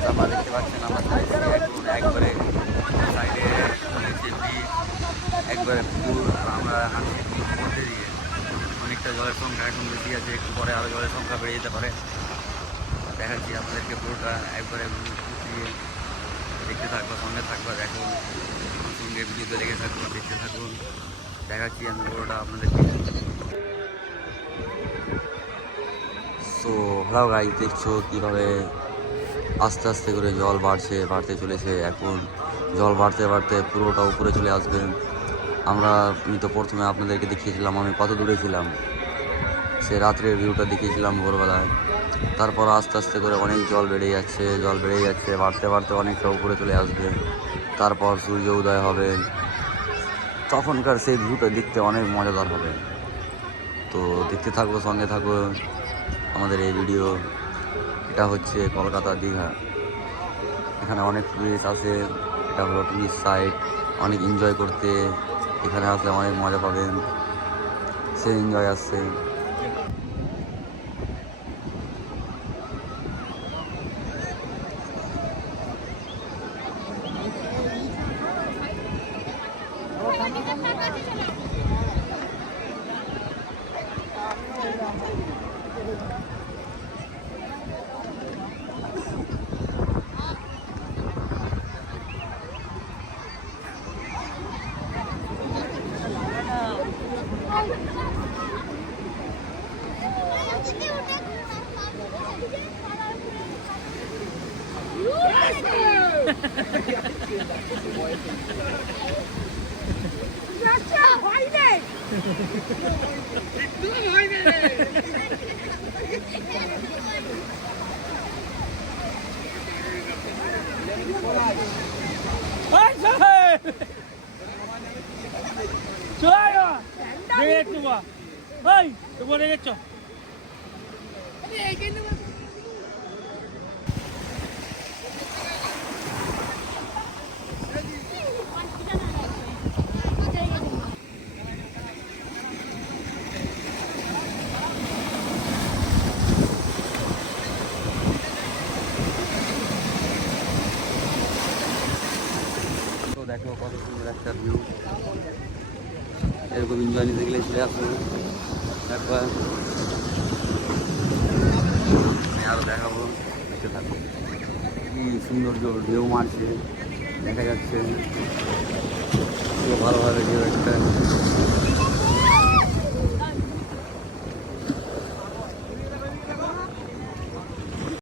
Guys আপনারা দেখতে পাচ্ছেন আমরা একবারে সাইডে একবারে পুকুর আমরা হাঁটছি পুকুর মধ্যে দিয়ে। অনেকটা জলের সংখ্যা এখন বেশি আছে, একটু পরে আরও জলের সংখ্যা বেড়ে যেতে পারে। দেখাচ্ছি আপনাদেরকে পুরোটা একবারে দিয়ে দেখতে থাকবো, সঙ্গে থাকবো, দেখুন আমার সঙ্গে ভিডিওতে লেগে থাকুন, দেখতে থাকুন। দেখাচ্ছি আমি পুরোটা আপনাদেরকে। সো হ্যালো গাইস, দেখছো কীভাবে আস্তে আস্তে করে জল বাড়তে চলেছে। এখন জল বাড়তে বাড়তে পুরোটা উপরে চলে আসবে। আমি তো প্রথমে আপনাদেরকে দেখিয়েছিলাম আমি কত দূরে ছিলাম, সে রাত্রের ভিউটা দেখিয়েছিলাম ভোরবেলায়। তারপর আস্তে আস্তে করে অনেক জল বেড়ে যাচ্ছে, বাড়তে বাড়তে অনেকটা উপরে চলে আসবে। তারপর সূর্য উদয় হবে, তখনকার সেই ভিউটা দেখতে অনেক মজাদার হবে। তো দেখতে থাকবো, সঙ্গে থাকবো আমাদের এই ভিডিও। এটা হচ্ছে কলকাতা দীঘা, এখানে অনেক টুরিস্ট আসে। এটা হলো টুরিস্ট সাইট, অনেক এনজয় করতে এখানে আসলে অনেক মজা পাবেন। সে এনজয় আসছে। দেখো কত সুন্দর একটা ভিউ। এরকম এনজয় নিতে গেলে চলে আসুন একবার। আমি আরও দেখাবো, দেখতে থাকবো কি সুন্দর ঢেউ মারছে, দেখা যাচ্ছে ভালোভাবে ঢেউ একটা।